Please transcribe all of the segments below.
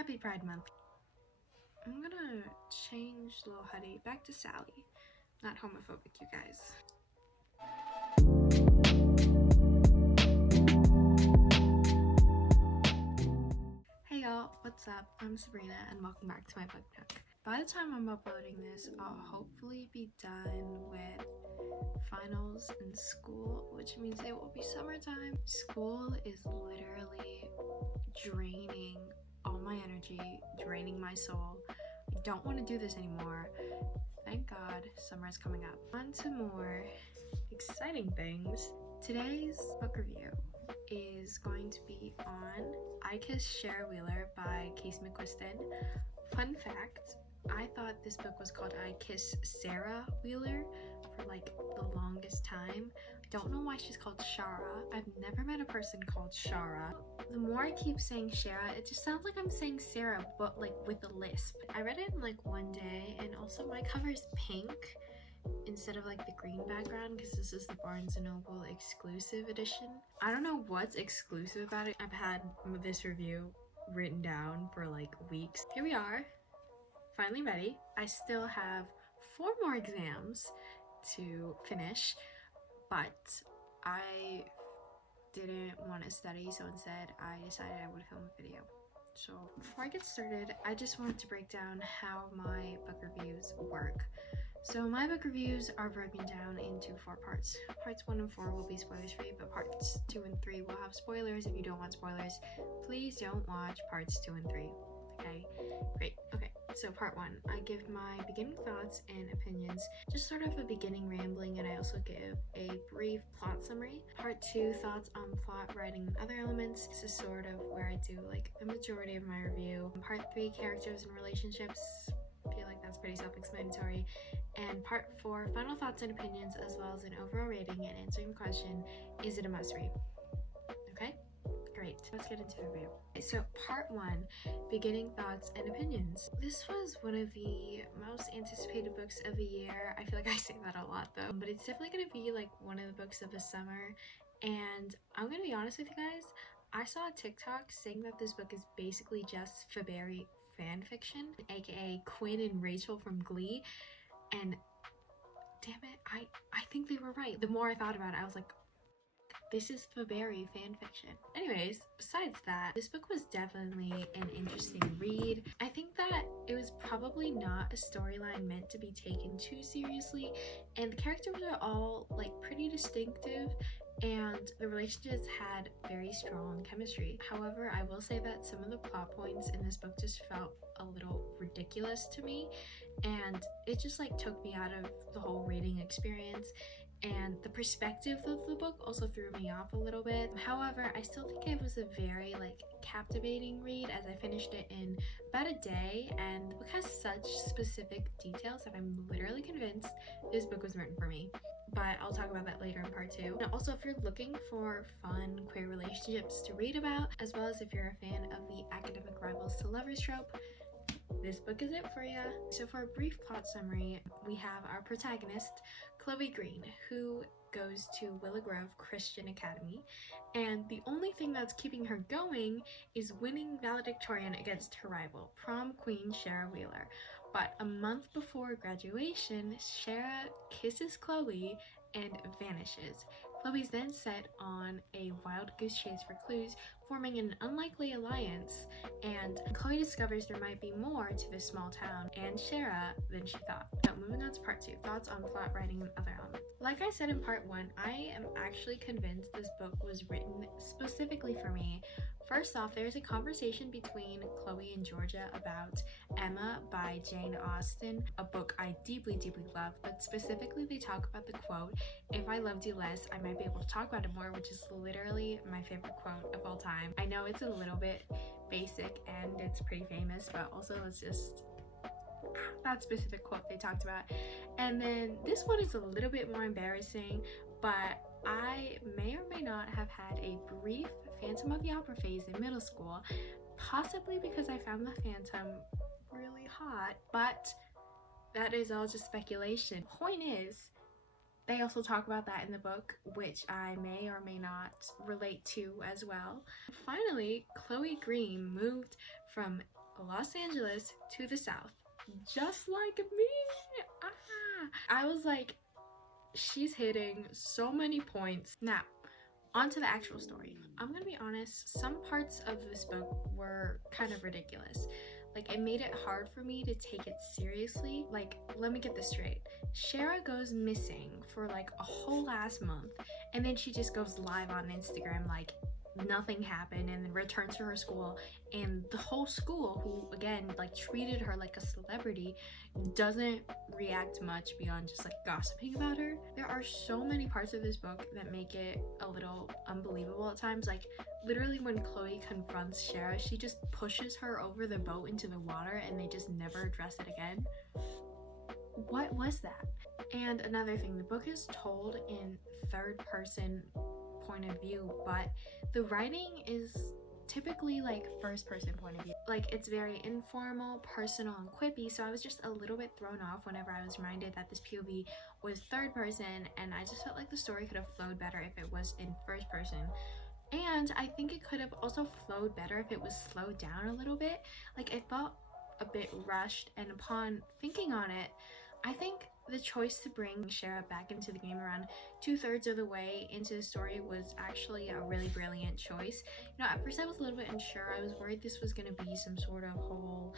Happy Pride Month. I'm gonna change Little Huddy back to Sally. Not homophobic, you guys. Hey y'all, what's up? I'm Sabrina and welcome back to my book nook. By the time I'm uploading this, I'll hopefully be done with finals in school, which means it will be summertime. School is literally draining all my energy, draining my soul. I don't want to do this anymore. Thank God summer is coming up. On to more exciting things. Today's book review is going to be on I Kiss Shara Wheeler by McQuiston. Fun fact, I thought this book was called I Kiss Sarah Wheeler for like the longest time. Don't know why she's called Shara. I've never met a person called Shara. The more I keep saying Shara, it just sounds like I'm saying Sarah, but like with a lisp. I read it in like one day, and also my cover is pink instead of like the green background because this is the Barnes & Noble exclusive edition. I don't know what's exclusive about it. I've had this review written down for like weeks. Here we are, finally ready. I still have 4 more exams to finish, but I didn't want to study, so instead I decided I would film a video. So before I get started, I just wanted to break down how my book reviews work. So my book reviews are broken down into 4 parts. Parts 1 and 4 will be spoilers free, but parts 2 and 3 will have spoilers. If you don't want spoilers, please don't watch parts 2 and 3. Okay, great. Okay, so part 1, I give my beginning thoughts and opinions, just sort of a beginning rambling, and I also give a brief plot summary. Part 2, thoughts on plot, writing, and other elements. This is sort of where I do like the majority of my review. Part 3, characters and relationships. I feel like that's pretty self-explanatory. And part 4, final thoughts and opinions, as well as an overall rating and answering the question, is it a must read? Okay, great. Let's get into the review. So part 1, beginning thoughts and opinions. This was one of the most anticipated books of the year. I feel like I say that a lot though, but it's definitely going to be like one of the books of the summer. And I'm going to be honest with you guys, I saw a TikTok saying that this book is basically just Faberry fan fiction, aka Quinn and Rachel from Glee. And damn it, I think they were right. The more I thought about it, I was like, this is Faberry fan fiction. Anyways, besides that, this book was definitely an interesting read. I think that it was probably not a storyline meant to be taken too seriously, and the characters are all like pretty distinctive, and the relationships had very strong chemistry. However, I will say that some of the plot points in this book just felt a little ridiculous to me, and it just like took me out of the whole reading experience, and the perspective of the book also threw me off a little bit. However, I still think it was a very like captivating read, as I finished it in about a day, and the book has such specific details that I'm literally convinced this book was written for me. But I'll talk about that later in part 2. And also, if you're looking for fun queer relationships to read about, as well as if you're a fan of the academic rivals to lovers trope, this book is it for you. So for a brief plot summary, we have our protagonist, Chloe Green, who goes to Willow Grove Christian Academy, and the only thing that's keeping her going is winning valedictorian against her rival, prom queen Shara Wheeler. But a month before graduation, Shara kisses Chloe and vanishes. Chloe's then set on a wild goose chase for clues, forming an unlikely alliance, and Chloe discovers there might be more to this small town and Shara than she thought. Now, moving on to part 2, thoughts on plot, writing, and other elements. Like I said in part 1, I am actually convinced this book was written specifically for me. First off, there's a conversation between Chloe and Georgia about Emma by Jane Austen, a book I deeply, deeply love, but specifically they talk about the quote, "If I loved you less, I might be able to talk about it more," which is literally my favorite quote of all time. I know it's a little bit basic and it's pretty famous, but also it's just that specific quote they talked about. And then this one is a little bit more embarrassing, but I may or may not have had a brief Phantom of the Opera phase in middle school, possibly because I found the Phantom really hot, but that is all just speculation. Point is, they also talk about that in the book, which I may or may not relate to as well. Finally, Chloe Green moved from Los Angeles to the south, just like me. I was like, she's hitting so many points. Now, on to the actual story. I'm gonna be honest, some parts of this book were kind of ridiculous. Like, it made it hard for me to take it seriously. Like, let me get this straight. Shara goes missing for like a whole last month, and then she just goes live on Instagram like nothing happened, and then returns to her school, and the whole school, who again like treated her like a celebrity, doesn't react much beyond just like gossiping about her. There are so many parts of this book that make it a little unbelievable at times. Like, literally when Chloe confronts Shara, she just pushes her over the boat into the water, and they just never address it again. What was that? And another thing, the book is told in third person point of view, but the writing is typically like first person point of view. Like, it's very informal, personal, and quippy, so I was just a little bit thrown off whenever I was reminded that this POV was third person, and I just felt like the story could have flowed better if it was in first person. And I think it could have also flowed better if it was slowed down a little bit. Like, it felt a bit rushed, and upon thinking on it, I think the choice to bring Shara back into the game around 2/3 of the way into the story was actually a really brilliant choice. You know, at first I was a little bit unsure. I was worried this was going to be some sort of whole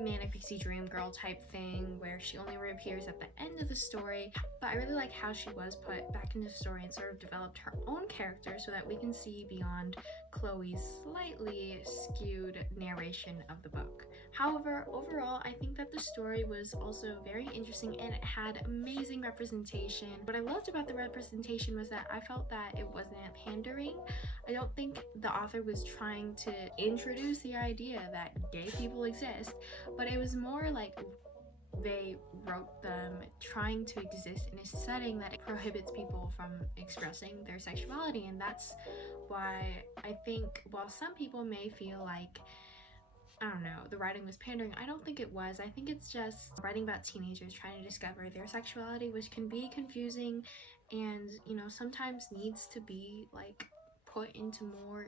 manic pixie dream girl type thing where she only reappears at the end of the story, but I really like how she was put back into the story and sort of developed her own character so that we can see beyond Chloe's slightly skewed narration of the book. However, overall, I think that the story was also very interesting, and it had amazing representation. What I loved about the representation was that I felt that it wasn't pandering. I don't think the author was trying to introduce the idea that gay people exist, but it was more like they wrote them trying to exist in a setting that prohibits people from expressing their sexuality. And that's why I think while some people may feel like, I don't know, the writing was pandering, I don't think it was. I think it's just writing about teenagers trying to discover their sexuality, which can be confusing and, you know, sometimes needs to be like put into more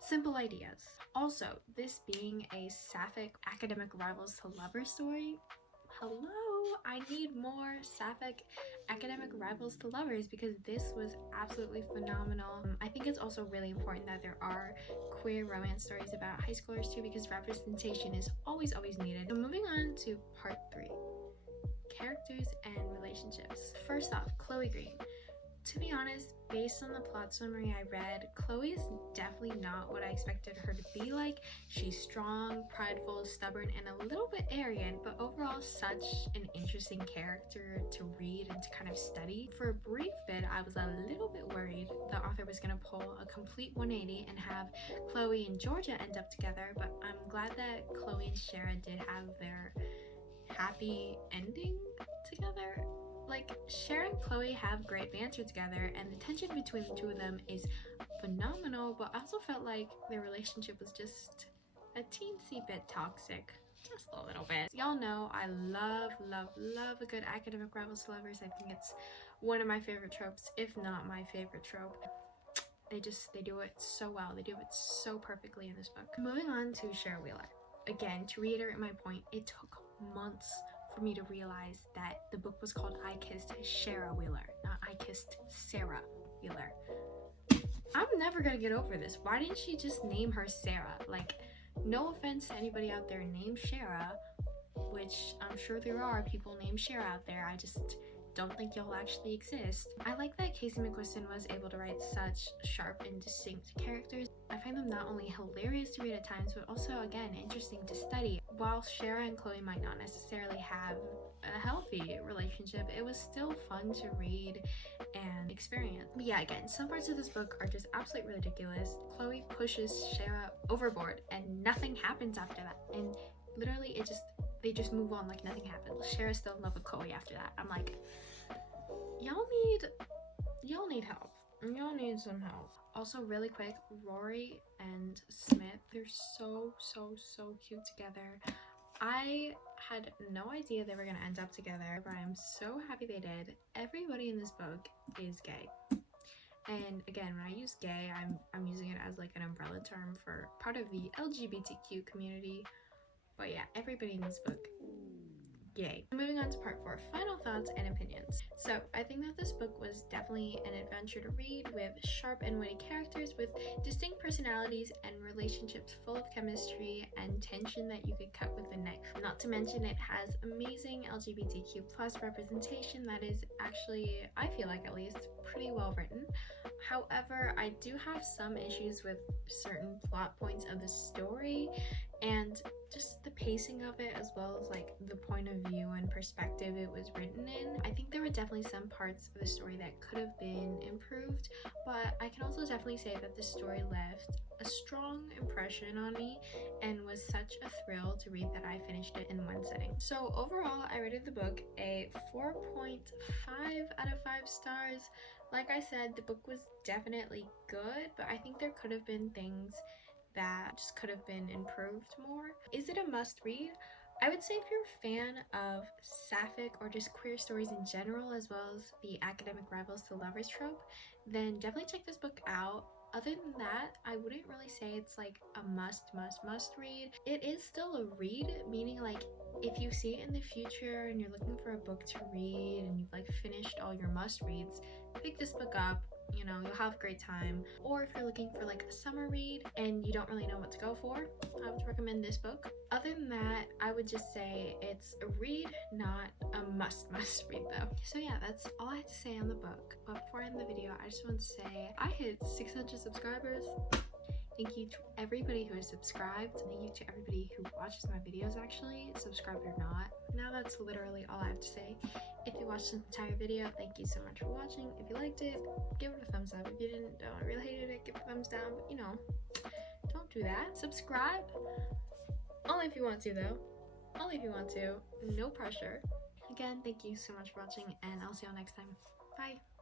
simple ideas. Also, this being a sapphic academic rivals to lovers story, hello, I need more sapphic academic rivals to lovers, because this was absolutely phenomenal. I think it's also really important that there are queer romance stories about high schoolers too, because representation is always needed. So moving on to part 3, characters and relationships. First off, Chloe Green. To be honest, based on the plot summary I read, Chloe is definitely not what I expected her to be like. She's strong, prideful, stubborn, and a little bit arrogant, but overall such an interesting character to read and to kind of study. For a brief bit, I was a little bit worried the author was going to pull a complete 180 and have Chloe and Georgia end up together, but I'm glad that Chloe and Shara did have their happy ending together. Like, Shara and Chloe have great banter together, and the tension between the two of them is phenomenal, but I also felt like their relationship was just a teensy bit toxic. Just a little bit. Y'all know I love a good academic rivals to lovers. I think it's one of my favorite tropes, if not my favorite trope. They do it so well. They do it so perfectly in this book. Moving on to Shara Wheeler. Again, to reiterate my point, it took months for me to realize that the book was called I Kissed Shara Wheeler, not I Kissed Sarah Wheeler. I'm never gonna get over this. Why didn't she just name her Sarah? Like, no offense to anybody out there named Shara, which I'm sure there are people named Shara out there. I just don't think y'all actually exist. I like that Casey McQuiston was able to write such sharp and distinct characters. I find them not only hilarious to read at times, but also, again, interesting to study. While Shara and Chloe might not necessarily have a healthy relationship, it was still fun to read and experience. But yeah, again, some parts of this book are just absolutely ridiculous. Chloe pushes Shara overboard and nothing happens after that. And literally they just move on like nothing happened. Shara's still in love with Chloe after that. I'm like, y'all need help. Y'all need some help. Also, really quick, Rory and Smith, they're so cute together. I had no idea they were gonna end up together, but I'm so happy they did. Everybody in this book is gay. And again, when I use gay, I'm using it as like an umbrella term for part of the LGBTQ community. But yeah, everybody in this book. Yay. Moving on to part 4, final thoughts and opinions. So I think that this book was definitely an adventure to read, with sharp and witty characters with distinct personalities and relationships full of chemistry and tension that you could cut with a knife. Not to mention it has amazing LGBTQ plus representation that is actually, I feel like at least, pretty well written. However, I do have some issues with certain plot points of the story and just the pacing of it, as well as like the point of view and perspective it was written in. I think there were definitely some parts of the story that could have been improved, but I can also definitely say that the story left a strong impression on me and was such a thrill to read that I finished it in one sitting. So overall, I rated the book a 4.5 out of 5 stars. Like I said, the book was definitely good, but I think there could have been things that just could have been improved more. Is it a must read? I would say if you're a fan of sapphic or just queer stories in general, as well as the academic rivals to lovers trope, then definitely check this book out. Other than that, I wouldn't really say it's like a must read. It is still a read, meaning like if you see it in the future and you're looking for a book to read and you've like finished all your must reads, pick this book up. You know, you'll have a great time. Or if you're looking for like a summer read and you don't really know what to go for, I would recommend this book. Other than that, I would just say it's a read, not a must read though. So yeah, that's all I have to say on the book. But before I end the video, I just want to say I hit 600 subscribers. Thank you to everybody who has subscribed. Thank you to everybody who watches my videos actually, subscribed or not. Now that's literally all I have to say. If you watched the entire video, thank you so much for watching. If you liked it, give it a thumbs up. If you didn't, don't really hated it, give it a thumbs down. But you know, don't do that. Subscribe. Only if you want to though. Only if you want to. No pressure. Again, thank you so much for watching and I'll see you all next time. Bye.